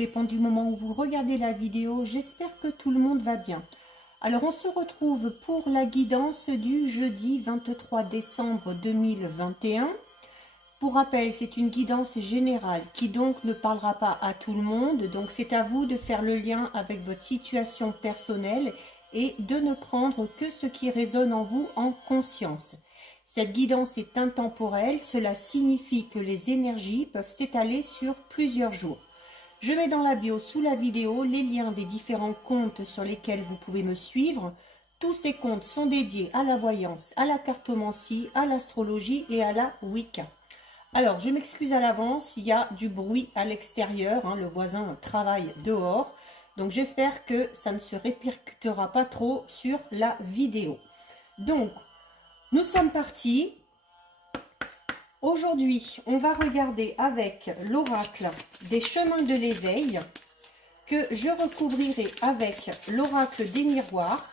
dépend du moment où vous regardez la vidéo. J'espère que tout le monde va bien. Alors, on se retrouve pour la guidance du jeudi 23 décembre 2021. Pour rappel, c'est une guidance générale qui donc ne parlera pas à tout le monde. Donc, c'est à vous de faire le lien avec votre situation personnelle et de ne prendre que ce qui résonne en vous en conscience. Cette guidance est intemporelle, cela signifie que les énergies peuvent s'étaler sur plusieurs jours. Je mets dans la bio sous la vidéo les liens des différents comptes sur lesquels vous pouvez me suivre. Tous ces comptes sont dédiés à la voyance, à la cartomancie, à l'astrologie et à la Wicca. Alors, je m'excuse à l'avance, il y a du bruit à l'extérieur, le voisin travaille dehors. Donc, j'espère que ça ne se répercutera pas trop sur la vidéo. Donc, nous sommes partis. Aujourd'hui, on va regarder avec l'oracle des chemins de l'éveil que je recouvrirai avec l'oracle des miroirs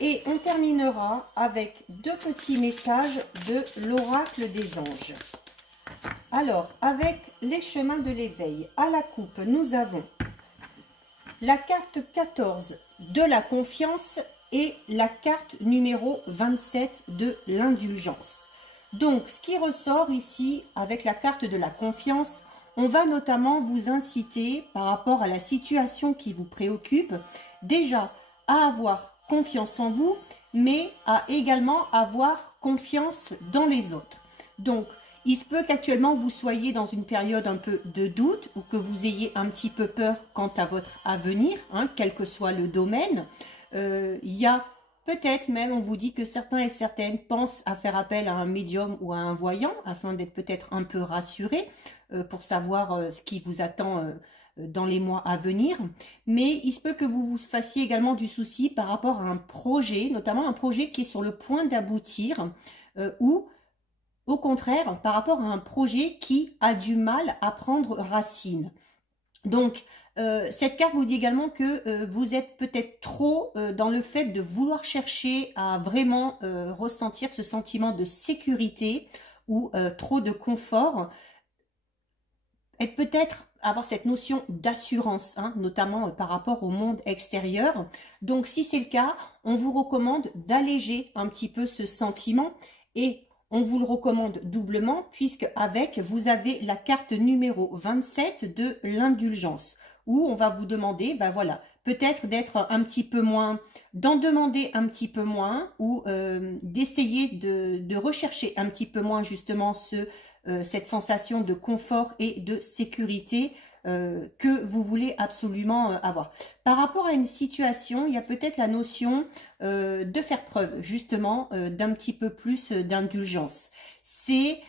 et on terminera avec deux petits messages de l'oracle des anges. Alors, avec les chemins de l'éveil, à la coupe, nous avons la carte 14 de la confiance et la carte numéro 27 de l'indulgence. Donc, ce qui ressort ici avec la carte de la confiance, on va notamment vous inciter par rapport à la situation qui vous préoccupe, déjà à avoir confiance en vous, mais à également avoir confiance dans les autres. Donc, il se peut qu'actuellement vous soyez dans une période un peu de doute ou que vous ayez un petit peu peur quant à votre avenir, quel que soit le domaine. Il y a peut-être même, on vous dit que certains et certaines pensent à faire appel à un médium ou à un voyant afin d'être peut-être un peu rassurés pour savoir ce qui vous attend dans les mois à venir. Mais il se peut que vous vous fassiez également du souci par rapport à un projet, notamment un projet qui est sur le point d'aboutir ou au contraire par rapport à un projet qui a du mal à prendre racine. Donc, cette carte vous dit également que vous êtes peut-être trop dans le fait de vouloir chercher à vraiment ressentir ce sentiment de sécurité ou trop de confort. Et peut-être avoir cette notion d'assurance, notamment par rapport au monde extérieur. Donc, si c'est le cas, on vous recommande d'alléger un petit peu ce sentiment et on vous le recommande doublement puisque avec vous avez la carte numéro 27 de l'indulgence où on va vous demander, voilà, peut-être d'être un petit peu moins, d'en demander un petit peu moins ou d'essayer de rechercher un petit peu moins justement cette sensation de confort et de sécurité que vous voulez absolument avoir. Par rapport à une situation, il y a peut-être la notion de faire preuve justement d'un petit peu plus d'indulgence. C'est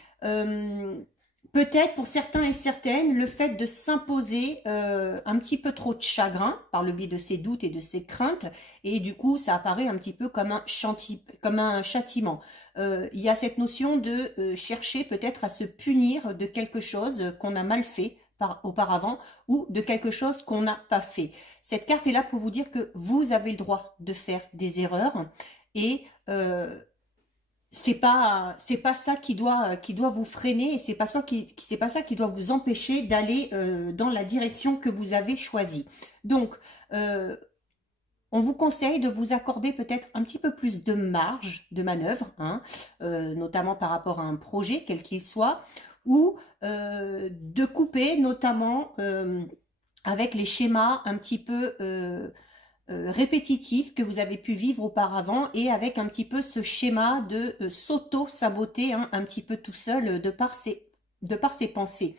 peut-être pour certains et certaines le fait de s'imposer un petit peu trop de chagrin par le biais de ses doutes et de ses craintes et du coup ça apparaît un petit peu comme un châtiment. Il y a cette notion de chercher peut-être à se punir de quelque chose qu'on a mal fait auparavant ou de quelque chose qu'on n'a pas fait. Cette carte est là pour vous dire que vous avez le droit de faire des erreurs et c'est pas ça qui doit vous freiner et c'est pas ça qui doit vous empêcher d'aller dans la direction que vous avez choisie. Donc on vous conseille de vous accorder peut-être un petit peu plus de marge de manœuvre, notamment par rapport à un projet, quel qu'il soit, ou de couper notamment avec les schémas un petit peu répétitifs que vous avez pu vivre auparavant et avec un petit peu ce schéma de s'auto-saboter un petit peu tout seul de par ses pensées.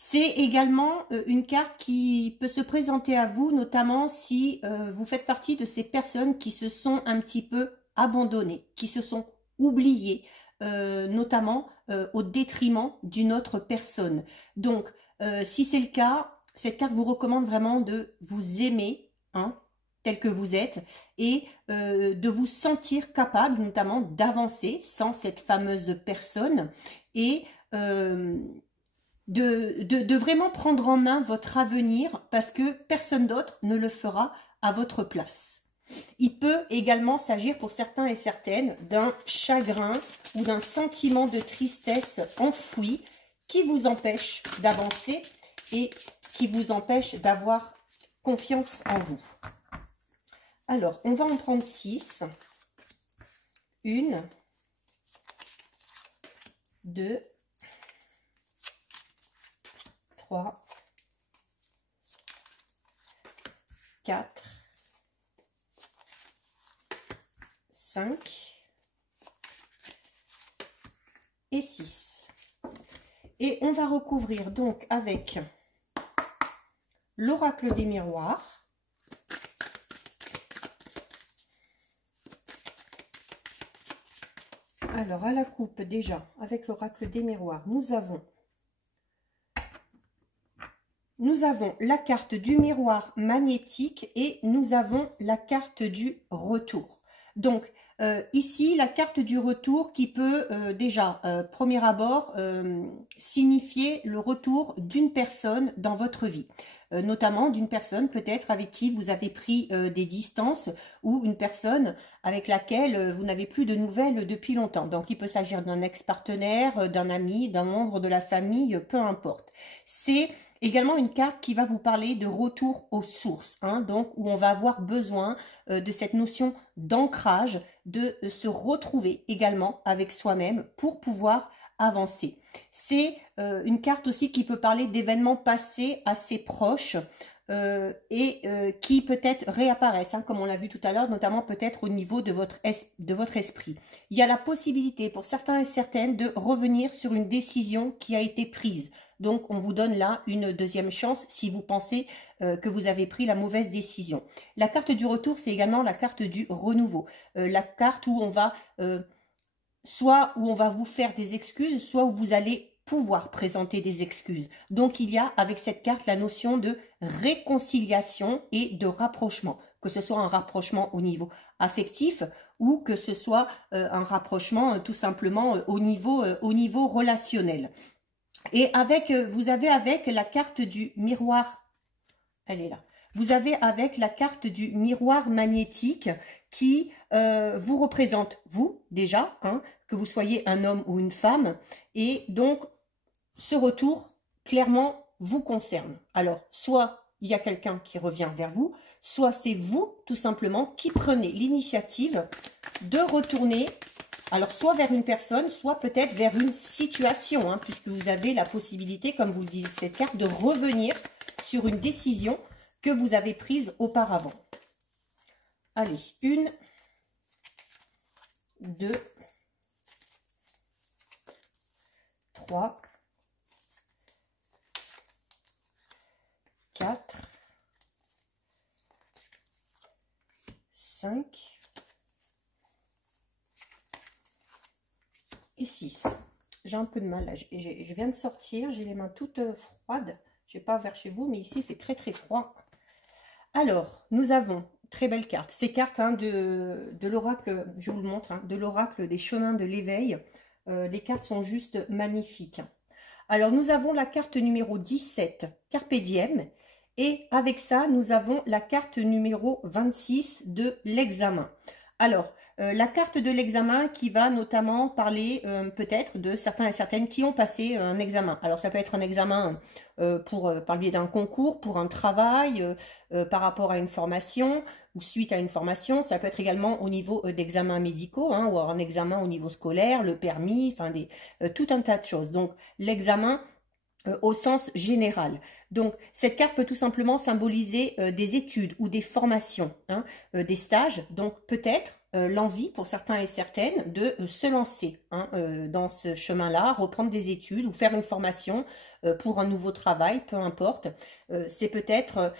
C'est également une carte qui peut se présenter à vous, notamment si vous faites partie de ces personnes qui se sont un petit peu abandonnées, qui se sont oubliées, notamment au détriment d'une autre personne. Donc, si c'est le cas, cette carte vous recommande vraiment de vous aimer, tel que vous êtes, et de vous sentir capable, notamment, d'avancer sans cette fameuse personne, et de vraiment prendre en main votre avenir, parce que personne d'autre ne le fera à votre place. Il peut également s'agir pour certains et certaines d'un chagrin ou d'un sentiment de tristesse enfoui qui vous empêche d'avancer et qui vous empêche d'avoir confiance en vous. Alors, on va en prendre 6. 1, 2, 3, 4, 5 et 6. Et on va recouvrir donc avec l'oracle des miroirs. Alors, à la coupe, déjà, avec l'oracle des miroirs, nous avons la carte du miroir magnétique et nous avons la carte du retour. Donc, ici, la carte du retour qui peut déjà, premier abord, signifier le retour d'une personne dans votre vie. Notamment d'une personne peut-être avec qui vous avez pris des distances ou une personne avec laquelle vous n'avez plus de nouvelles depuis longtemps. Donc, il peut s'agir d'un ex-partenaire, d'un ami, d'un membre de la famille, peu importe. C'est également une carte qui va vous parler de retour aux sources, hein, donc où on va avoir besoin de cette notion d'ancrage, de se retrouver également avec soi-même pour pouvoir avancer. C'est une carte aussi qui peut parler d'événements passés assez proches qui peut-être réapparaissent, hein, comme on l'a vu tout à l'heure, notamment peut-être au niveau de votre esprit. Il y a la possibilité pour certains et certaines de revenir sur une décision qui a été prise. Donc, on vous donne là une deuxième chance si vous pensez que vous avez pris la mauvaise décision. La carte du retour, c'est également la carte du renouveau. La carte où on va, soit où on va vous faire des excuses, soit où vous allez pouvoir présenter des excuses. Donc, il y a avec cette carte la notion de réconciliation et de rapprochement. Que ce soit un rapprochement au niveau affectif ou que ce soit un rapprochement tout simplement au niveau relationnel. Et vous avez avec la carte du miroir, elle est là, vous avez avec la carte du miroir magnétique qui vous représente, vous déjà, hein, que vous soyez un homme ou une femme, et donc ce retour clairement vous concerne. Alors, soit il y a quelqu'un qui revient vers vous, soit c'est vous tout simplement qui prenez l'initiative de retourner. Alors, soit vers une personne, soit peut-être vers une situation, hein, puisque vous avez la possibilité, comme vous le dites cette carte, de revenir sur une décision que vous avez prise auparavant. Allez, 1, 2, 3, 4, 5, et 6. J'ai un peu de mal là, je viens de sortir, j'ai les mains toutes froides. Je ne sais pas vers chez vous, mais ici il fait très très froid. Alors, nous avons, très belle carte, ces cartes hein, de l'oracle, je vous le montre, hein, de l'oracle des chemins de l'éveil. Les cartes sont juste magnifiques. Alors, nous avons la carte numéro 17, Carpe Diem, et avec ça, nous avons la carte numéro 26 de l'examen. Alors, la carte de l'examen qui va notamment parler peut-être de certains et certaines qui ont passé un examen. Alors, ça peut être un examen par le biais d'un concours, pour un travail, par rapport à une formation ou suite à une formation. Ça peut être également au niveau d'examens médicaux hein, ou un examen au niveau scolaire, le permis, enfin tout un tas de choses. Donc, l'examen au sens général. Donc, cette carte peut tout simplement symboliser des études ou des formations, hein, des stages. Donc, peut-être l'envie pour certains et certaines de se lancer hein, dans ce chemin-là, reprendre des études ou faire une formation pour un nouveau travail, peu importe. C'est peut-être,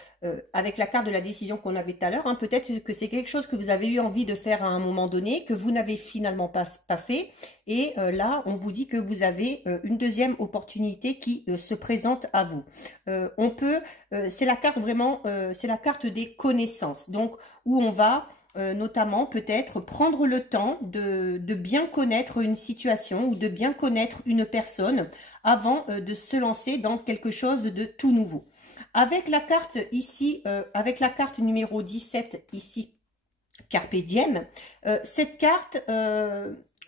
avec la carte de la décision qu'on avait tout à l'heure, hein, peut-être que c'est quelque chose que vous avez eu envie de faire à un moment donné, que vous n'avez finalement pas fait. Et là, on vous dit que vous avez une deuxième opportunité qui se présente à vous. C'est la carte vraiment, c'est la carte des connaissances. Donc, où on va notamment peut-être prendre le temps de bien connaître une situation ou de bien connaître une personne avant de se lancer dans quelque chose de tout nouveau. Avec la carte ici, avec la carte numéro 17 ici, Carpe Diem, cette carte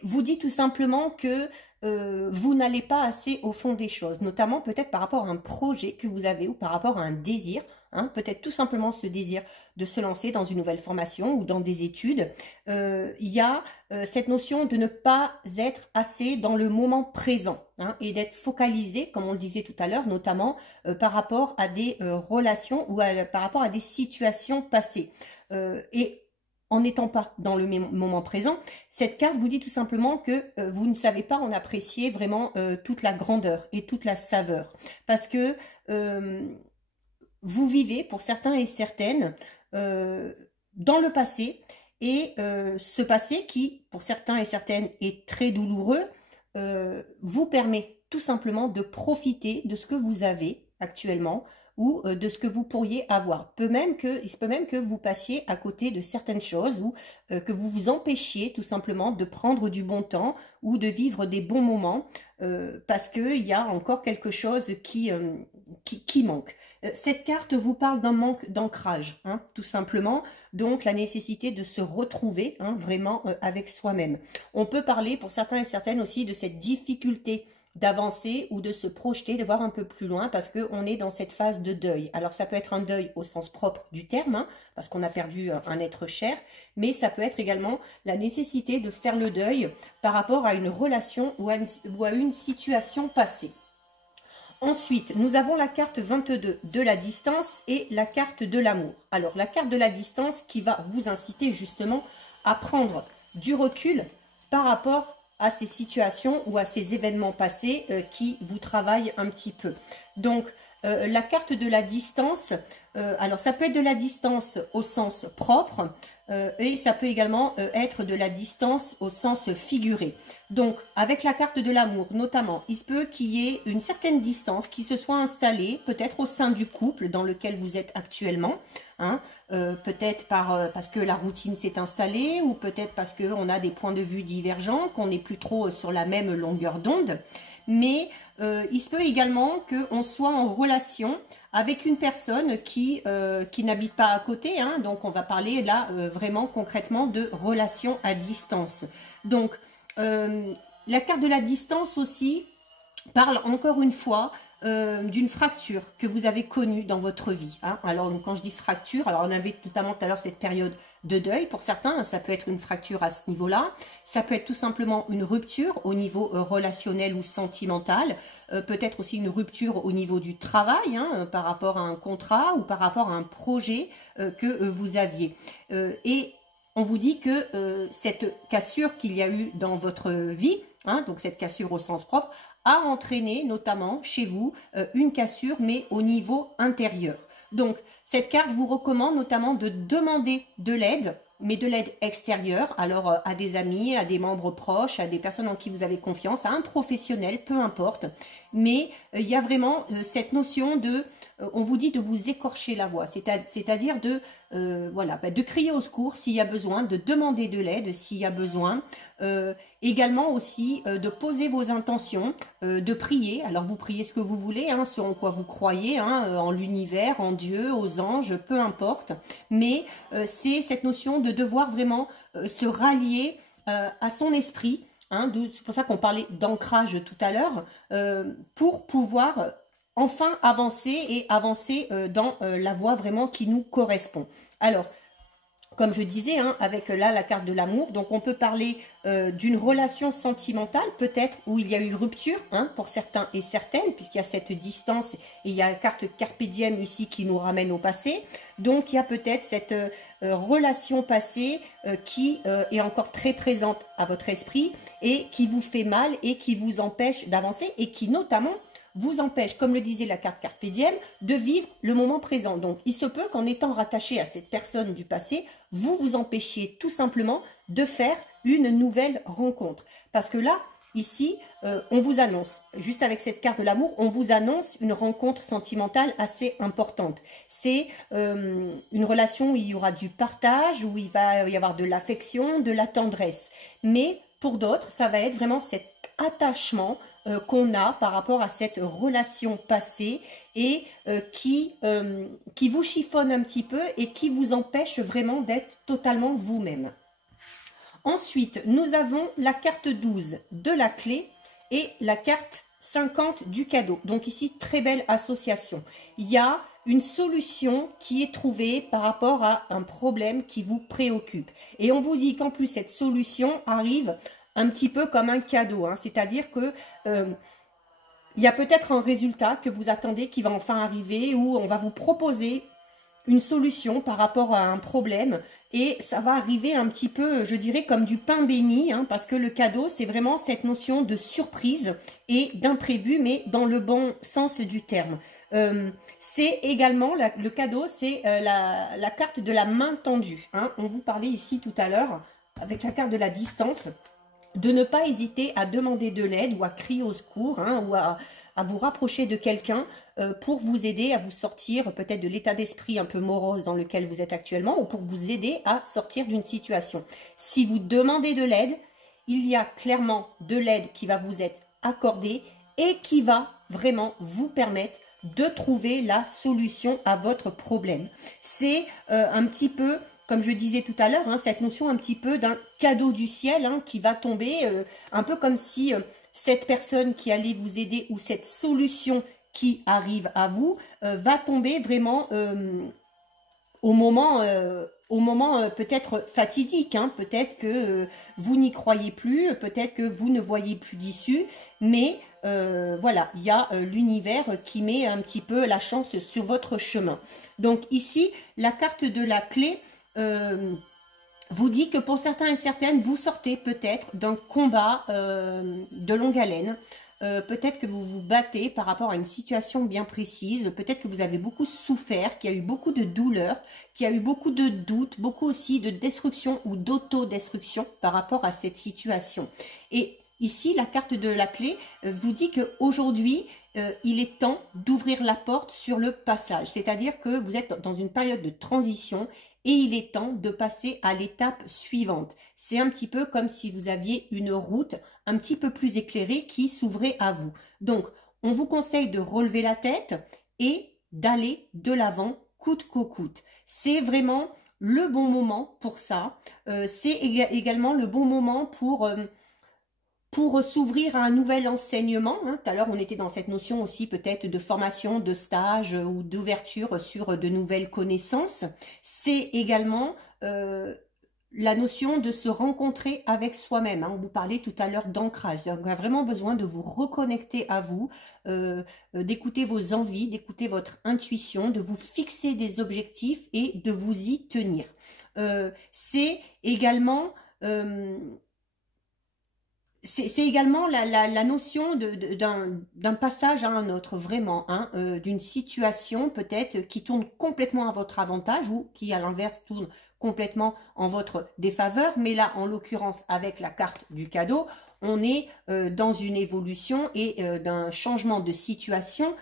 vous dit tout simplement que vous n'allez pas assez au fond des choses, notamment peut-être par rapport à un projet que vous avez ou par rapport à un désir, hein, peut-être tout simplement ce désir de se lancer dans une nouvelle formation ou dans des études. Il y a cette notion de ne pas être assez dans le moment présent, hein, et d'être focalisé, comme on le disait tout à l'heure, notamment par rapport à des relations ou par rapport à des situations passées. Et en n'étant pas dans le moment présent, cette carte vous dit tout simplement que vous ne savez pas en apprécier vraiment toute la grandeur et toute la saveur. Parce que vous vivez, pour certains et certaines, dans le passé, et ce passé qui, pour certains et certaines, est très douloureux, vous permet tout simplement de profiter de ce que vous avez actuellement, ou de ce que vous pourriez avoir. Il se peut même que vous passiez à côté de certaines choses ou que vous vous empêchiez tout simplement de prendre du bon temps ou de vivre des bons moments parce qu'il y a encore quelque chose qui manque. Cette carte vous parle d'un manque d'ancrage, hein, tout simplement, donc la nécessité de se retrouver, hein, vraiment avec soi-même. On peut parler pour certains et certaines aussi de cette difficulté d'avancer ou de se projeter, de voir un peu plus loin parce qu'on est dans cette phase de deuil. Alors ça peut être un deuil au sens propre du terme, hein, parce qu'on a perdu un être cher, mais ça peut être également la nécessité de faire le deuil par rapport à une relation ou à une situation passée. Ensuite, nous avons la carte 22 de la distance et la carte de l'amour. Alors la carte de la distance qui va vous inciter justement à prendre du recul par rapport à ces situations ou à ces événements passés qui vous travaillent un petit peu. Donc, la carte de la distance, alors ça peut être de la distance au sens propre et ça peut également être de la distance au sens figuré. Donc, avec la carte de l'amour, notamment, il se peut qu'il y ait une certaine distance qui se soit installée, peut-être au sein du couple dans lequel vous êtes actuellement, hein, peut-être parce que la routine s'est installée ou peut-être parce qu'on a des points de vue divergents, qu'on n'est plus trop sur la même longueur d'onde. Mais il se peut également qu'on soit en relation avec une personne qui n'habite pas à côté, hein, donc on va parler là vraiment concrètement de relation à distance. Donc la carte de la distance aussi parle encore une fois d'une fracture que vous avez connue dans votre vie, hein. Alors quand je dis fracture, alors on avait notamment tout à l'heure cette période de deuil pour certains, ça peut être une fracture à ce niveau-là, ça peut être tout simplement une rupture au niveau relationnel ou sentimental, peut-être aussi une rupture au niveau du travail, hein, par rapport à un contrat ou par rapport à un projet que vous aviez. Et on vous dit que cette cassure qu'il y a eu dans votre vie, hein, donc cette cassure au sens propre, a entraîné notamment chez vous une cassure mais au niveau intérieur. Donc cette carte vous recommande notamment de demander de l'aide, mais de l'aide extérieure, alors à des amis, à des membres proches, à des personnes en qui vous avez confiance, à un professionnel, peu importe. Mais il y a vraiment cette notion de, on vous dit de vous écorcher la voix, c'est-à-dire de, voilà, de crier au secours s'il y a besoin, de demander de l'aide s'il y a besoin. Également aussi de poser vos intentions, de prier. Alors vous priez ce que vous voulez, hein, selon quoi vous croyez, hein, en l'univers, en Dieu, aux anges, peu importe. Mais c'est cette notion de devoir vraiment se rallier à son esprit. Hein, c'est pour ça qu'on parlait d'ancrage tout à l'heure, pour pouvoir enfin avancer et avancer dans la voie vraiment qui nous correspond. Alors, comme je disais, hein, avec là la carte de l'amour, donc on peut parler d'une relation sentimentale peut-être où il y a eu rupture, hein, pour certains et certaines, puisqu'il y a cette distance et il y a la carte Carpe Diem ici qui nous ramène au passé. Donc il y a peut-être cette relation passée qui est encore très présente à votre esprit et qui vous fait mal et qui vous empêche d'avancer et qui notamment vous empêche, comme le disait la carte Carpe Diem, de vivre le moment présent. Donc, il se peut qu'en étant rattaché à cette personne du passé, vous vous empêchiez tout simplement de faire une nouvelle rencontre. Parce que là, ici, on vous annonce, juste avec cette carte de l'amour, on vous annonce une rencontre sentimentale assez importante. C'est une relation où il y aura du partage, où il va y avoir de l'affection, de la tendresse. Mais pour d'autres, ça va être vraiment cet attachement qu'on a par rapport à cette relation passée et qui vous chiffonne un petit peu et qui vous empêche vraiment d'être totalement vous-même. Ensuite, nous avons la carte 12 de la clé et la carte 50 du cadeau. Donc ici, très belle association. Il y a une solution qui est trouvée par rapport à un problème qui vous préoccupe. Et on vous dit qu'en plus, cette solution arrive un petit peu comme un cadeau. Hein. C'est-à-dire que il y a peut-être un résultat que vous attendez qui va enfin arriver, ou on va vous proposer une solution par rapport à un problème, et ça va arriver un petit peu, je dirais, comme du pain béni, hein, parce que le cadeau, c'est vraiment cette notion de surprise et d'imprévu, mais dans le bon sens du terme. C'est également, le cadeau, c'est la carte de la main tendue. Hein. On vous parlait ici tout à l'heure, avec la carte de la distance, de ne pas hésiter à demander de l'aide ou à crier au secours, hein, ou à vous rapprocher de quelqu'un pour vous aider à vous sortir peut-être de l'état d'esprit un peu morose dans lequel vous êtes actuellement, ou pour vous aider à sortir d'une situation. Si vous demandez de l'aide, il y a clairement de l'aide qui va vous être accordée et qui va vraiment vous permettre de trouver la solution à votre problème. C'est un petit peu, comme je disais tout à l'heure, hein, cette notion un petit peu d'un cadeau du ciel, hein, qui va tomber, un peu comme si cette personne qui allait vous aider, ou cette solution qui arrive à vous, va tomber vraiment au moment peut-être fatidique, hein. Peut-être que vous n'y croyez plus, peut-être que vous ne voyez plus d'issue, mais voilà, il y a l'univers qui met un petit peu la chance sur votre chemin. Donc ici, la carte de la clé vous dit que pour certains et certaines, vous sortez peut-être d'un combat de longue haleine. Peut-être que vous vous battez par rapport à une situation bien précise, peut-être que vous avez beaucoup souffert, qu'il y a eu beaucoup de douleurs, qu'il y a eu beaucoup de doutes, beaucoup aussi de destruction ou d'autodestruction par rapport à cette situation. Et ici, la carte de la clé vous dit qu'aujourd'hui, il est temps d'ouvrir la porte sur le passage. C'est-à-dire que vous êtes dans une période de transition et il est temps de passer à l'étape suivante. C'est un petit peu comme si vous aviez une route un petit peu plus éclairée qui s'ouvrait à vous. Donc, on vous conseille de relever la tête et d'aller de l'avant coûte que coûte. C'est vraiment le bon moment pour ça. C'est également le bon moment pour s'ouvrir à un nouvel enseignement. Hein. Tout à l'heure, on était dans cette notion aussi peut-être de formation, de stage ou d'ouverture sur de nouvelles connaissances. C'est également la notion de se rencontrer avec soi-même. Hein. On vous parlait tout à l'heure d'ancrage. On a vraiment besoin de vous reconnecter à vous, d'écouter vos envies, d'écouter votre intuition, de vous fixer des objectifs et de vous y tenir. C'est également... c'est également la notion d'un passage à un autre, vraiment, hein, d'une situation peut-être qui tourne complètement à votre avantage ou qui, à l'inverse, tourne complètement en votre défaveur. Mais là, en l'occurrence, avec la carte du cadeau, on est dans une évolution et d'un changement de situation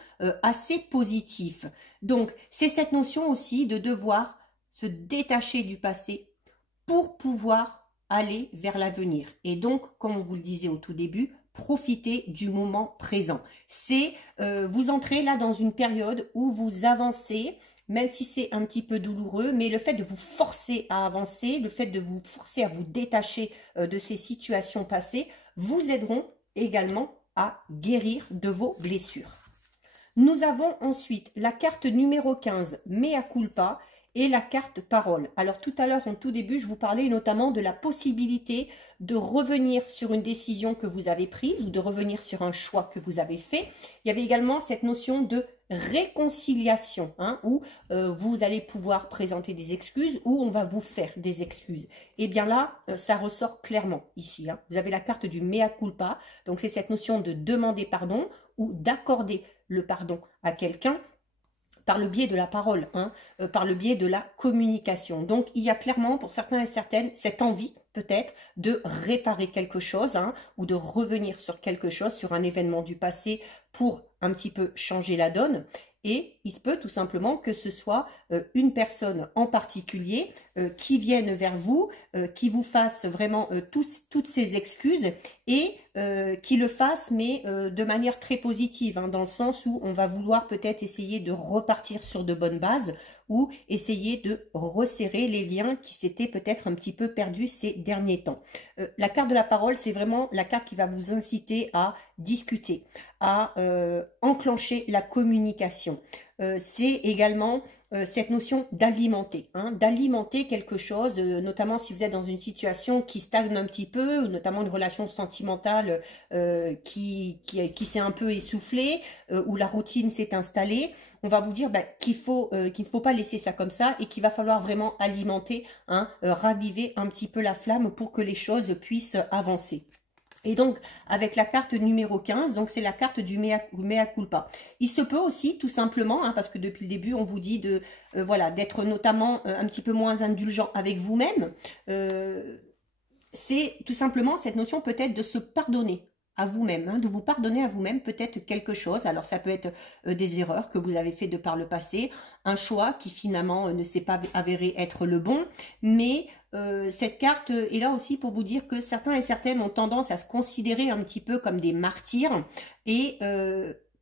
assez positif. Donc, c'est cette notion aussi de devoir se détacher du passé pour pouvoir aller vers l'avenir. Et donc, comme on vous le disait au tout début, profitez du moment présent. C'est vous entrez là dans une période où vous avancez, même si c'est un petit peu douloureux, mais le fait de vous forcer à avancer, le fait de vous forcer à vous détacher de ces situations passées, vous aideront également à guérir de vos blessures. Nous avons ensuite la carte numéro 15, Mea culpa, et la carte parole. Alors tout à l'heure, en tout début, je vous parlais notamment de la possibilité de revenir sur une décision que vous avez prise ou de revenir sur un choix que vous avez fait. Il y avait également cette notion de réconciliation, hein, où vous allez pouvoir présenter des excuses ou on va vous faire des excuses. Et bien là, ça ressort clairement ici. Hein. Vous avez la carte du mea culpa, donc c'est cette notion de demander pardon ou d'accorder le pardon à quelqu'un par le biais de la parole, hein, par le biais de la communication. Donc, il y a clairement, pour certains et certaines, cette envie, peut-être, de réparer quelque chose, hein, ou de revenir sur quelque chose, sur un événement du passé, pour un petit peu changer la donne. Et il se peut tout simplement que ce soit une personne en particulier qui vienne vers vous, qui vous fasse vraiment toutes ces excuses et qui le fasse, mais de manière très positive, hein, dans le sens où on va vouloir peut-être essayer de repartir sur de bonnes bases ou essayer de resserrer les liens qui s'étaient peut-être un petit peu perdus ces derniers temps. La carte de la parole, c'est vraiment la carte qui va vous inciter à discuter, à enclencher la communication. C'est également cette notion d'alimenter, hein, d'alimenter quelque chose, notamment si vous êtes dans une situation qui stagne un petit peu, notamment une relation sentimentale qui s'est un peu essoufflée, où la routine s'est installée. On va vous dire qu'il ne faut pas laisser ça comme ça et qu'il va falloir vraiment alimenter, hein, raviver un petit peu la flamme pour que les choses puissent avancer. Et donc, avec la carte numéro 15, donc c'est la carte du mea culpa. Il se peut aussi, tout simplement, hein, parce que depuis le début, on vous dit de voilà, d'être notamment un petit peu moins indulgent avec vous-même. C'est tout simplement cette notion peut-être de se pardonner à vous-même, hein, de vous pardonner à vous-même peut-être quelque chose. Alors ça peut être des erreurs que vous avez fait de par le passé, un choix qui finalement ne s'est pas avéré être le bon, mais cette carte est là aussi pour vous dire que certains et certaines ont tendance à se considérer un petit peu comme des martyrs et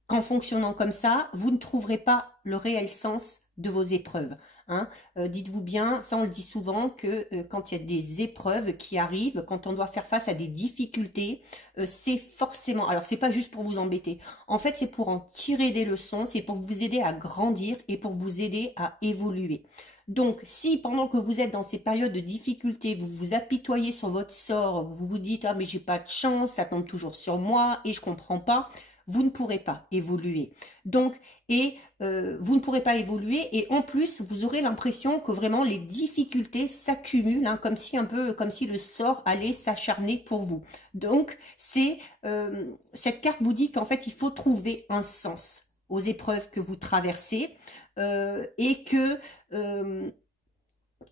qu'en fonctionnant comme ça, vous ne trouverez pas le réel sens de vos épreuves. Hein. Dites-vous bien, ça on le dit souvent, que quand il y a des épreuves qui arrivent, quand on doit faire face à des difficultés, c'est forcément, alors c'est pas juste pour vous embêter, en fait c'est pour en tirer des leçons, c'est pour vous aider à grandir et pour vous aider à évoluer. Donc, si pendant que vous êtes dans ces périodes de difficulté, vous vous apitoyez sur votre sort, vous vous dites « Ah, mais j'ai pas de chance, ça tombe toujours sur moi et je comprends pas », vous ne pourrez pas évoluer. Donc, vous ne pourrez pas évoluer et en plus, vous aurez l'impression que vraiment les difficultés s'accumulent, hein, comme si le sort allait s'acharner pour vous. Donc, cette carte vous dit qu'en fait, il faut trouver un sens aux épreuves que vous traversez et que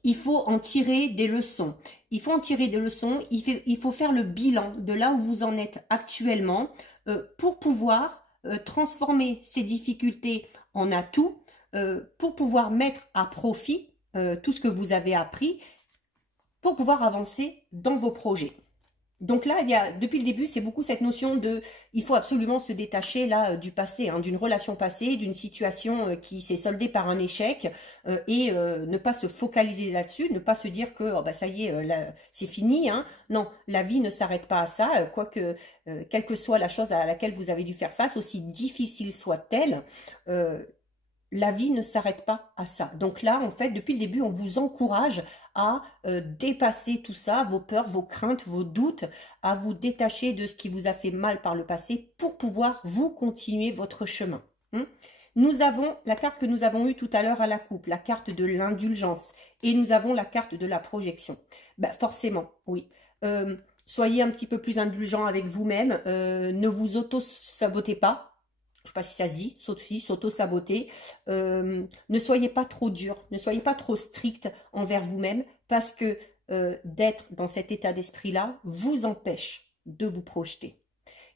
il faut en tirer des leçons. Il faut en tirer des leçons, il faut faire le bilan de là où vous en êtes actuellement pour pouvoir transformer ces difficultés en atouts, pour pouvoir mettre à profit tout ce que vous avez appris, pour pouvoir avancer dans vos projets. Donc là, depuis le début, c'est beaucoup cette notion de il faut absolument se détacher là du passé, hein, d'une relation passée, d'une situation qui s'est soldée par un échec et ne pas se focaliser là-dessus, ne pas se dire que oh, bah, ça y est, c'est fini. Hein. Non, la vie ne s'arrête pas à ça, quoique, quelle que soit la chose à laquelle vous avez dû faire face, aussi difficile soit-elle, la vie ne s'arrête pas à ça. Donc là, en fait, depuis le début, on vous encourage à dépasser tout ça, vos peurs, vos craintes, vos doutes, à vous détacher de ce qui vous a fait mal par le passé pour pouvoir vous continuer votre chemin. Nous avons la carte que nous avons eue tout à l'heure à la coupe, la carte de l'indulgence, et nous avons la carte de la projection. Ben, forcément, oui. Soyez un petit peu plus indulgent avec vous-même, ne vous auto-sabotez pas. Je ne sais pas si ça se dit, s'auto-saboter. Ne soyez pas trop dur, ne soyez pas trop strict envers vous-même parce que d'être dans cet état d'esprit-là vous empêche de vous projeter.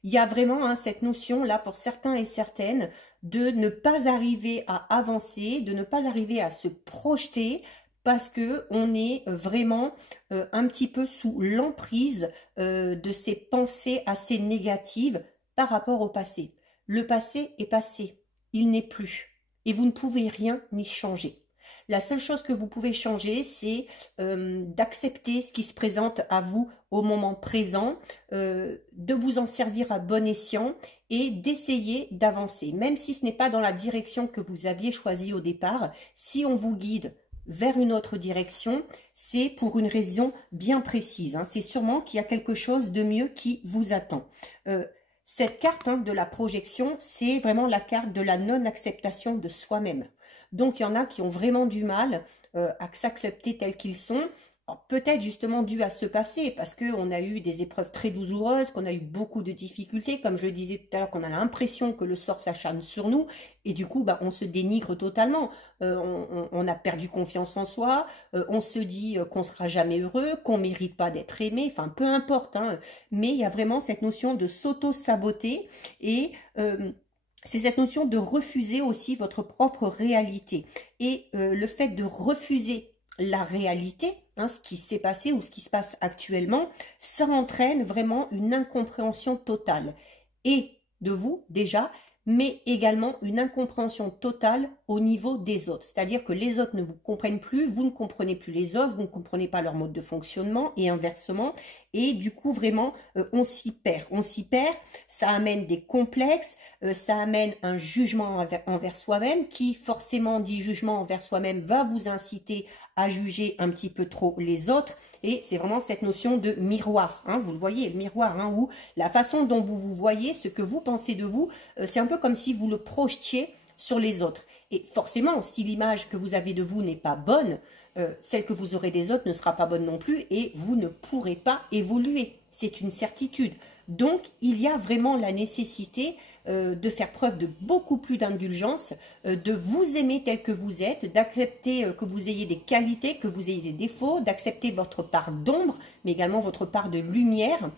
Il y a vraiment hein, cette notion-là pour certains et certaines de ne pas arriver à avancer, de ne pas arriver à se projeter parce qu'on est vraiment un petit peu sous l'emprise de ces pensées assez négatives par rapport au passé. Le passé est passé, il n'est plus et vous ne pouvez rien y changer. La seule chose que vous pouvez changer, c'est d'accepter ce qui se présente à vous au moment présent, de vous en servir à bon escient et d'essayer d'avancer. Même si ce n'est pas dans la direction que vous aviez choisie au départ, si on vous guide vers une autre direction, c'est pour une raison bien précise. Hein. C'est sûrement qu'il y a quelque chose de mieux qui vous attend. Cette carte hein, de la projection, c'est vraiment la carte de la non-acceptation de soi-même. Donc, il y en a qui ont vraiment du mal à s'accepter tels qu'ils sont. Peut-être justement dû à ce passé, parce qu'on a eu des épreuves très douloureuses, qu'on a eu beaucoup de difficultés, comme je le disais tout à l'heure, qu'on a l'impression que le sort s'acharne sur nous, et du coup, on se dénigre totalement. On a perdu confiance en soi, on se dit qu'on ne sera jamais heureux, qu'on ne mérite pas d'être aimé, enfin, peu importe, hein, mais il y a vraiment cette notion de s'auto-saboter, et c'est cette notion de refuser aussi votre propre réalité. Et le fait de refuser la réalité, hein, ce qui s'est passé ou ce qui se passe actuellement, ça entraîne vraiment une incompréhension totale. Et de vous, déjà, mais également une incompréhension totale au niveau des autres. C'est-à-dire que les autres ne vous comprennent plus, vous ne comprenez plus les autres, vous ne comprenez pas leur mode de fonctionnement et inversement. Et du coup, vraiment, on s'y perd. On s'y perd, ça amène des complexes, ça amène un jugement envers soi-même qui, forcément, dit jugement envers soi-même, va vous inciter à juger un petit peu trop les autres. Et c'est vraiment cette notion de miroir, hein, vous le voyez, le miroir, hein, où la façon dont vous vous voyez, ce que vous pensez de vous, c'est un peu comme si vous le projetiez sur les autres. Et forcément, si l'image que vous avez de vous n'est pas bonne, celle que vous aurez des autres ne sera pas bonne non plus et vous ne pourrez pas évoluer. C'est une certitude. Donc, il y a vraiment la nécessité de faire preuve de beaucoup plus d'indulgence, de vous aimer tel que vous êtes, d'accepter que vous ayez des qualités, que vous ayez des défauts, d'accepter votre part d'ombre, mais également votre part de lumière,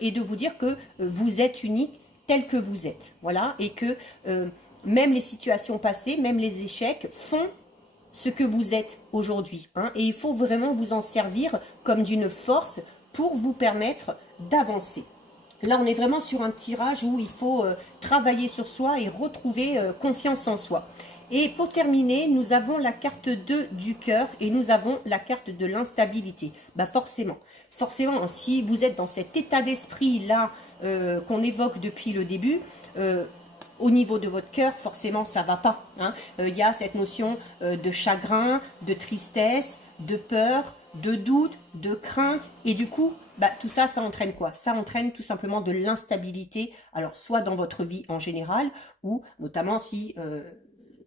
et de vous dire que vous êtes unique tel que vous êtes. Voilà, et que même les situations passées, même les échecs font ce que vous êtes aujourd'hui, hein, et il faut vraiment vous en servir comme d'une force pour vous permettre d'avancer. Là, on est vraiment sur un tirage où il faut travailler sur soi et retrouver confiance en soi. Et pour terminer, nous avons la carte 2 du cœur et nous avons la carte de l'instabilité. Bah forcément, si vous êtes dans cet état d'esprit-là qu'on évoque depuis le début, au niveau de votre cœur, forcément, ça ne va pas. Hein. Y a cette notion de chagrin, de tristesse, de peur, de doute, de crainte. Et du coup, bah, tout ça, ça entraîne quoi? Ça entraîne tout simplement de l'instabilité. Alors, soit dans votre vie en général, ou notamment si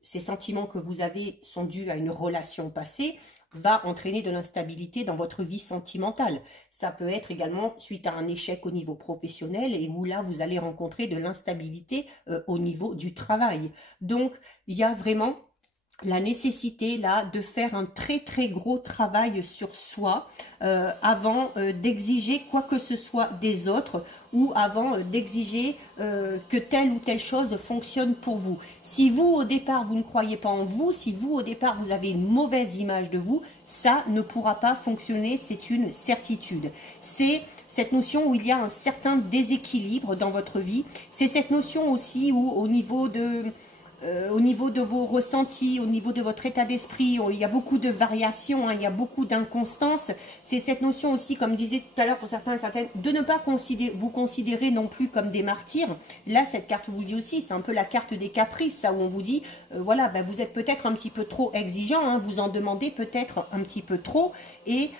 ces sentiments que vous avez sont dus à une relation passée, va entraîner de l'instabilité dans votre vie sentimentale. Ça peut être également suite à un échec au niveau professionnel et où là, vous allez rencontrer de l'instabilité au niveau du travail. Donc, il y a vraiment la nécessité là de faire un très très gros travail sur soi avant d'exiger quoi que ce soit des autres ou avant d'exiger que telle ou telle chose fonctionne pour vous. Si vous au départ vous ne croyez pas en vous, si vous au départ vous avez une mauvaise image de vous, ça ne pourra pas fonctionner, c'est une certitude. C'est cette notion où il y a un certain déséquilibre dans votre vie, c'est cette notion aussi où au niveau de vos ressentis, au niveau de votre état d'esprit, il y a beaucoup de variations, hein, il y a beaucoup d'inconstance. C'est cette notion aussi, comme je disais tout à l'heure pour certains et certaines, de ne pas vous considérer non plus comme des martyrs. Là, cette carte vous dit aussi, c'est un peu la carte des caprices, ça, où on vous dit, voilà, ben, vous êtes peut-être un petit peu trop exigeant, hein, vous en demandez peut-être un petit peu trop, et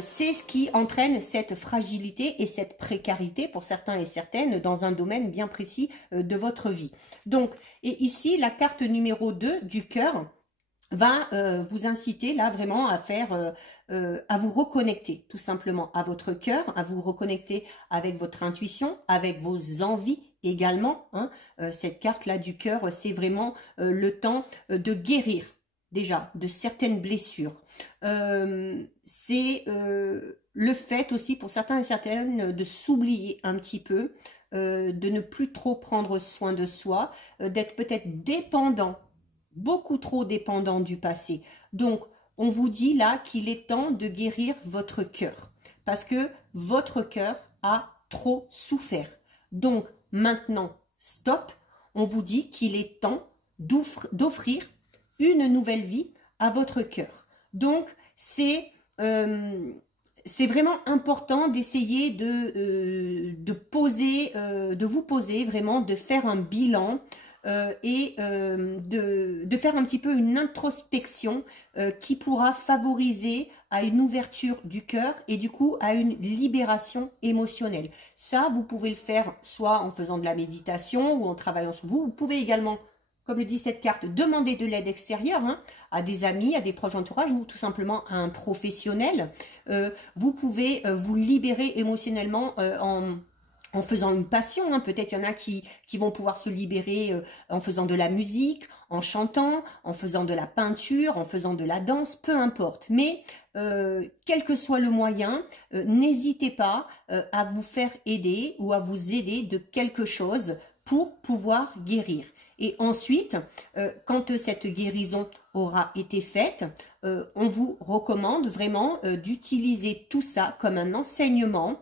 c'est ce qui entraîne cette fragilité et cette précarité pour certains et certaines dans un domaine bien précis de votre vie. Donc, et ici, la carte numéro 2 du cœur va vous inciter là vraiment à faire, à vous reconnecter tout simplement à votre cœur, à vous reconnecter avec votre intuition, avec vos envies également. Hein. Cette carte là du cœur, c'est vraiment le temps de guérir déjà de certaines blessures. C'est le fait aussi pour certains et certaines de s'oublier un petit peu, de ne plus trop prendre soin de soi, d'être peut-être dépendant, beaucoup trop dépendant du passé. Donc, on vous dit là qu'il est temps de guérir votre cœur, parce que votre cœur a trop souffert. Donc, maintenant, stop, on vous dit qu'il est temps d'offrir une nouvelle vie à votre cœur. Donc, c'est vraiment important d'essayer de vous poser vraiment, de faire un bilan et de faire un petit peu une introspection qui pourra favoriser à une ouverture du cœur et du coup à une libération émotionnelle. Ça, vous pouvez le faire soit en faisant de la méditation ou en travaillant sur vous. Vous pouvez également, comme le dit cette carte, demander de l'aide extérieure, hein, à des amis, à des proches d'entourage ou tout simplement à un professionnel. Vous pouvez vous libérer émotionnellement en faisant une passion. Hein. Peut-être il y en a qui vont pouvoir se libérer en faisant de la musique, en chantant, en faisant de la peinture, en faisant de la danse, peu importe. Mais quel que soit le moyen, n'hésitez pas à vous faire aider ou à vous aider de quelque chose pour pouvoir guérir. Et ensuite, quand cette guérison aura été faite, on vous recommande vraiment d'utiliser tout ça comme un enseignement.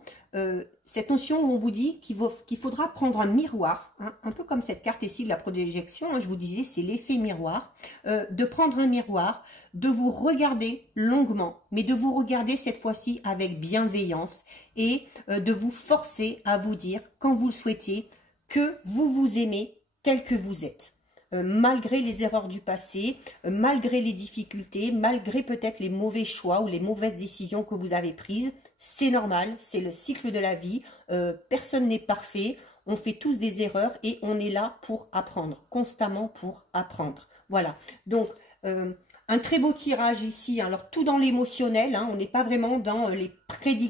cette notion où on vous dit qu'il faudra prendre un miroir, hein, un peu comme cette carte ici de la projection, hein, je vous disais, c'est l'effet miroir, de prendre un miroir, de vous regarder longuement, mais de vous regarder cette fois-ci avec bienveillance et de vous forcer à vous dire, quand vous le souhaitez, que vous vous aimez tel que vous êtes. Malgré les erreurs du passé, malgré les difficultés, malgré peut-être les mauvais choix ou les mauvaises décisions que vous avez prises, c'est normal, c'est le cycle de la vie, personne n'est parfait, on fait tous des erreurs et on est là pour apprendre, constamment pour apprendre. Voilà, donc un très beau tirage ici, alors tout dans l'émotionnel, hein, on n'est pas vraiment dans,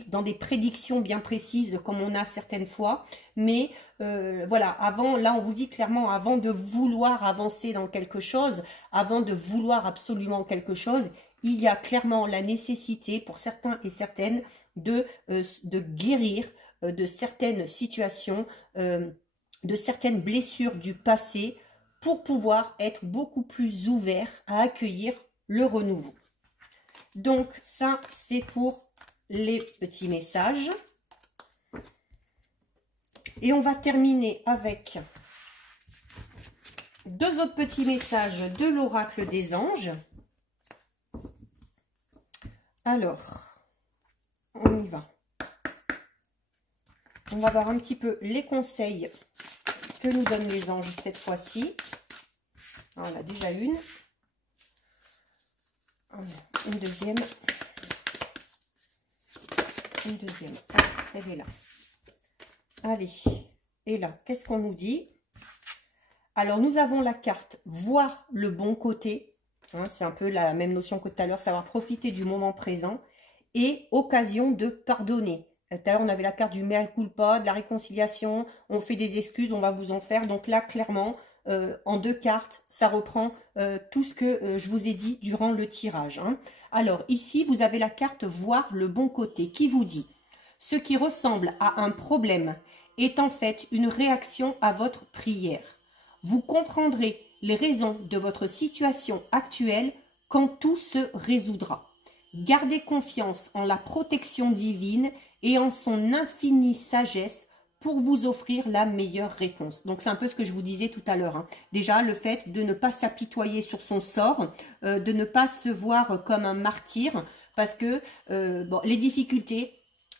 dans des prédictions bien précises comme on a certaines fois, mais voilà, avant, là on vous dit clairement, avant de vouloir avancer dans quelque chose, avant de vouloir absolument quelque chose, il y a clairement la nécessité pour certains et certaines de guérir de certaines situations, de certaines blessures du passé, pour pouvoir être beaucoup plus ouvert à accueillir le renouveau. Donc ça, c'est pour les petits messages. Et on va terminer avec deux autres petits messages de l'oracle des anges. Alors, on y va. On va voir un petit peu les conseils que nous donnent les anges cette fois-ci. On a déjà une deuxième, ah, elle est là. Allez, et là, qu'est-ce qu'on nous dit? Alors, nous avons la carte « Voir le bon côté hein, ». C'est un peu la même notion que tout à l'heure, savoir profiter du moment présent. Et « Occasion de pardonner ». Tout à l'heure, on avait la carte du mea culpa, de la réconciliation. On fait des excuses, on va vous en faire. Donc là, clairement, en deux cartes, ça reprend tout ce que je vous ai dit durant le tirage. Hein. Alors, ici, vous avez la carte « Voir le bon côté » qui vous dit « Ce qui ressemble à un problème est en fait une réaction à votre prière. Vous comprendrez les raisons de votre situation actuelle quand tout se résoudra. Gardez confiance en la protection divine et en son infinie sagesse pour vous offrir la meilleure réponse. » Donc, c'est un peu ce que je vous disais tout à l'heure. Hein. Déjà, le fait de ne pas s'apitoyer sur son sort, de ne pas se voir comme un martyr, parce que bon, les difficultés,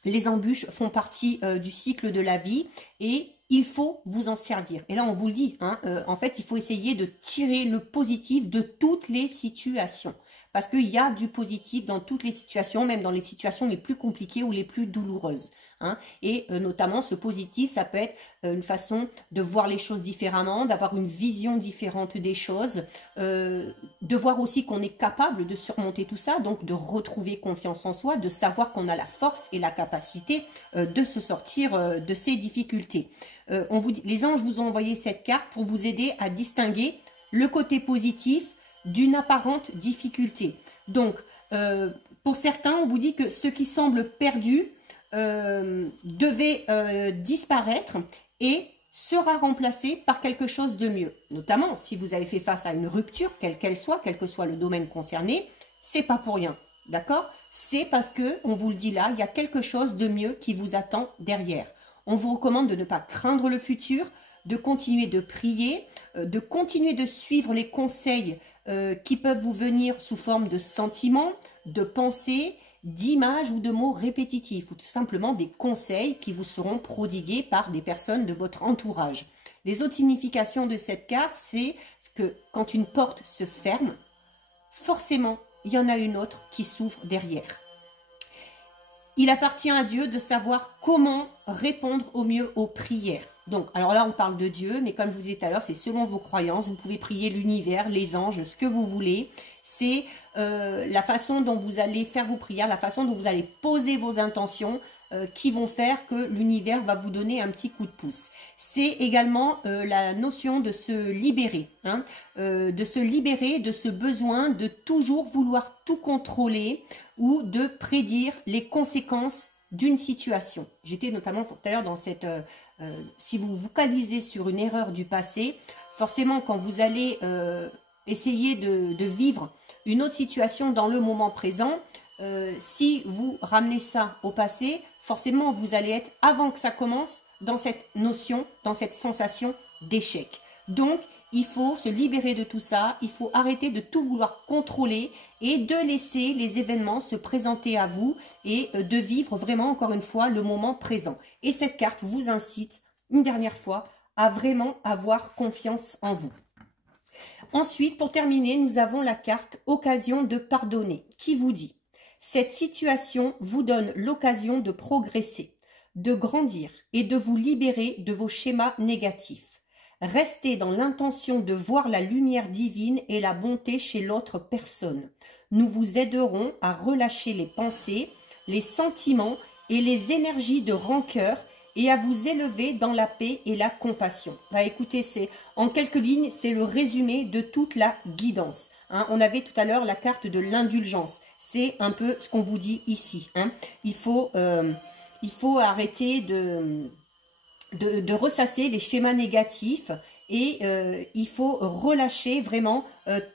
les embûches font partie du cycle de la vie et il faut vous en servir. Et là, on vous le dit, hein, en fait, il faut essayer de tirer le positif de toutes les situations. Parce qu'il y a du positif dans toutes les situations, même dans les situations les plus compliquées ou les plus douloureuses. Hein. Et notamment, ce positif, ça peut être une façon de voir les choses différemment, d'avoir une vision différente des choses, de voir aussi qu'on est capable de surmonter tout ça, donc de retrouver confiance en soi, de savoir qu'on a la force et la capacité de se sortir de ces difficultés. On vous dit, les anges vous ont envoyé cette carte pour vous aider à distinguer le côté positif d'une apparente difficulté. Donc, pour certains, on vous dit que ce qui semble perdu devait disparaître et sera remplacé par quelque chose de mieux. Notamment, si vous avez fait face à une rupture, quelle qu'elle soit, quel que soit le domaine concerné, c'est pas pour rien, d'accord? C'est parce que, on vous le dit là, il y a quelque chose de mieux qui vous attend derrière. On vous recommande de ne pas craindre le futur, de continuer de prier, de continuer de suivre les conseils qui peuvent vous venir sous forme de sentiments, de pensées, d'images ou de mots répétitifs, ou tout simplement des conseils qui vous seront prodigués par des personnes de votre entourage. Les autres significations de cette carte, c'est que quand une porte se ferme, forcément, il y en a une autre qui s'ouvre derrière. Il appartient à Dieu de savoir comment répondre au mieux aux prières. Donc, alors là, on parle de Dieu, mais comme je vous disais tout à l'heure, c'est selon vos croyances. Vous pouvez prier l'univers, les anges, ce que vous voulez. C'est la façon dont vous allez faire vos prières, la façon dont vous allez poser vos intentions qui vont faire que l'univers va vous donner un petit coup de pouce. C'est également la notion de se libérer, hein, de se libérer de ce besoin de toujours vouloir tout contrôler ou de prédire les conséquences d'une situation. J'étais notamment tout à l'heure dans cette... si vous vous focalisez sur une erreur du passé, forcément quand vous allez essayer de vivre une autre situation dans le moment présent, si vous ramenez ça au passé, forcément, vous allez être, avant que ça commence, dans cette notion, dans cette sensation d'échec. Donc, il faut se libérer de tout ça, il faut arrêter de tout vouloir contrôler et de laisser les événements se présenter à vous et de vivre vraiment, encore une fois, le moment présent. Et cette carte vous incite, une dernière fois, à vraiment avoir confiance en vous. Ensuite, pour terminer, nous avons la carte « Occasion de pardonner » qui vous dit « Cette situation vous donne l'occasion de progresser, de grandir et de vous libérer de vos schémas négatifs. Restez dans l'intention de voir la lumière divine et la bonté chez l'autre personne. Nous vous aiderons à relâcher les pensées, les sentiments et les énergies de rancœur et à vous élever dans la paix et la compassion. » Bah, écoutez, c'est en quelques lignes, c'est le résumé de toute la guidance. Hein, on avait tout à l'heure la carte de l'indulgence. C'est un peu ce qu'on vous dit ici. Hein. Il faut arrêter de ressasser les schémas négatifs et il faut relâcher vraiment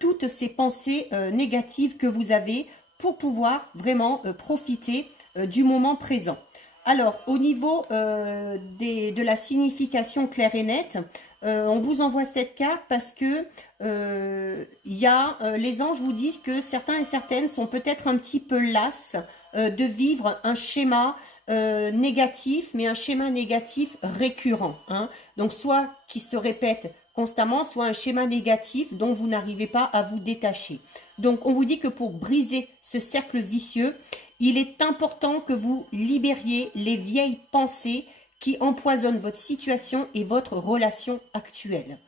toutes ces pensées négatives que vous avez pour pouvoir vraiment profiter du moment présent. Alors, au niveau de la signification claire et nette, on vous envoie cette carte parce que les anges vous disent que certains et certaines sont peut-être un petit peu lasses de vivre un schéma négatif, mais un schéma négatif récurrent. Hein. Donc, soit qui se répète constamment, soit un schéma négatif dont vous n'arrivez pas à vous détacher. Donc, on vous dit que pour briser ce cercle vicieux, il est important que vous libériez les vieilles pensées qui empoisonnent votre situation et votre relation actuelle.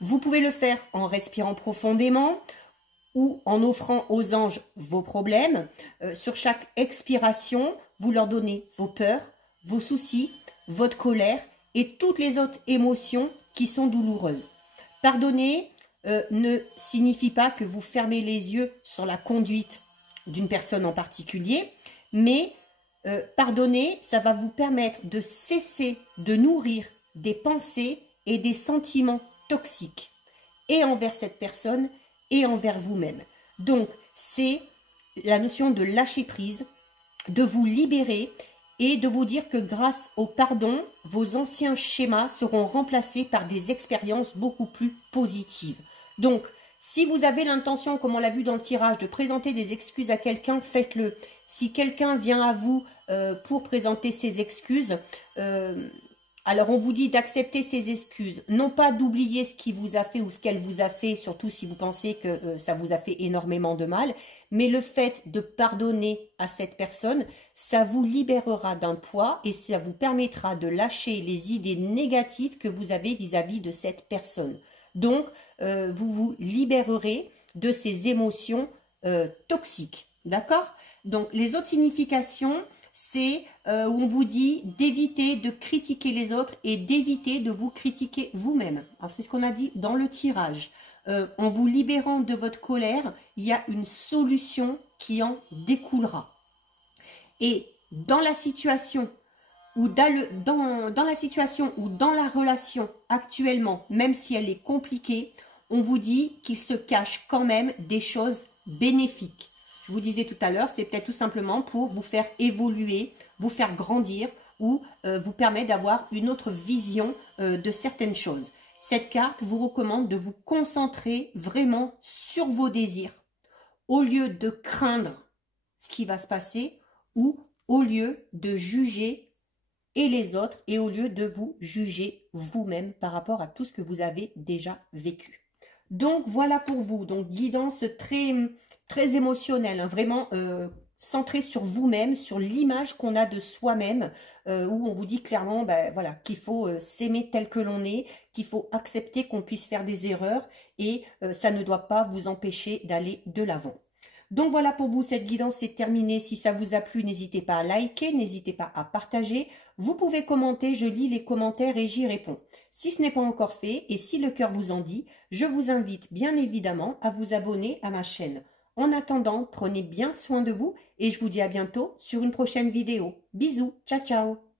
Vous pouvez le faire en respirant profondément ou en offrant aux anges vos problèmes. Sur chaque expiration, vous leur donnez vos peurs, vos soucis, votre colère et toutes les autres émotions qui sont douloureuses. Pardonner ne signifie pas que vous fermez les yeux sur la conduite d'une personne en particulier, mais pardonner, ça va vous permettre de cesser de nourrir des pensées et des sentiments toxiques, et envers cette personne et envers vous-même. Donc, c'est la notion de lâcher prise, de vous libérer et de vous dire que grâce au pardon, vos anciens schémas seront remplacés par des expériences beaucoup plus positives. Donc, si vous avez l'intention, comme on l'a vu dans le tirage, de présenter des excuses à quelqu'un, faites-le. Si quelqu'un vient à vous pour présenter ses excuses, alors on vous dit d'accepter ses excuses. Non pas d'oublier ce qu'il vous a fait ou ce qu'elle vous a fait, surtout si vous pensez que ça vous a fait énormément de mal, mais le fait de pardonner à cette personne, ça vous libérera d'un poids et ça vous permettra de lâcher les idées négatives que vous avez vis-à-vis de cette personne. Donc, vous vous libérerez de ces émotions toxiques. D'accord? Donc, les autres significations, c'est où on vous dit d'éviter de critiquer les autres et d'éviter de vous critiquer vous-même. Alors, c'est ce qu'on a dit dans le tirage. En vous libérant de votre colère, il y a une solution qui en découlera. Et dans la situation ou dans la situation ou dans la relation actuellement, même si elle est compliquée, on vous dit qu'il se cache quand même des choses bénéfiques. Je vous disais tout à l'heure, c'est peut-être tout simplement pour vous faire évoluer, vous faire grandir ou vous permettre d'avoir une autre vision de certaines choses. Cette carte vous recommande de vous concentrer vraiment sur vos désirs au lieu de craindre ce qui va se passer ou au lieu de juger et les autres et au lieu de vous juger vous-même par rapport à tout ce que vous avez déjà vécu. Donc voilà pour vous, donc guidance très émotionnelle, hein, vraiment centrée sur vous-même, sur l'image qu'on a de soi-même, où on vous dit clairement voilà, qu'il faut s'aimer tel que l'on est, qu'il faut accepter qu'on puisse faire des erreurs et ça ne doit pas vous empêcher d'aller de l'avant. Donc voilà pour vous, cette guidance est terminée. Si ça vous a plu, n'hésitez pas à liker, n'hésitez pas à partager. Vous pouvez commenter, je lis les commentaires et j'y réponds. Si ce n'est pas encore fait et si le cœur vous en dit, je vous invite bien évidemment à vous abonner à ma chaîne. En attendant, prenez bien soin de vous et je vous dis à bientôt sur une prochaine vidéo. Bisous, ciao ciao.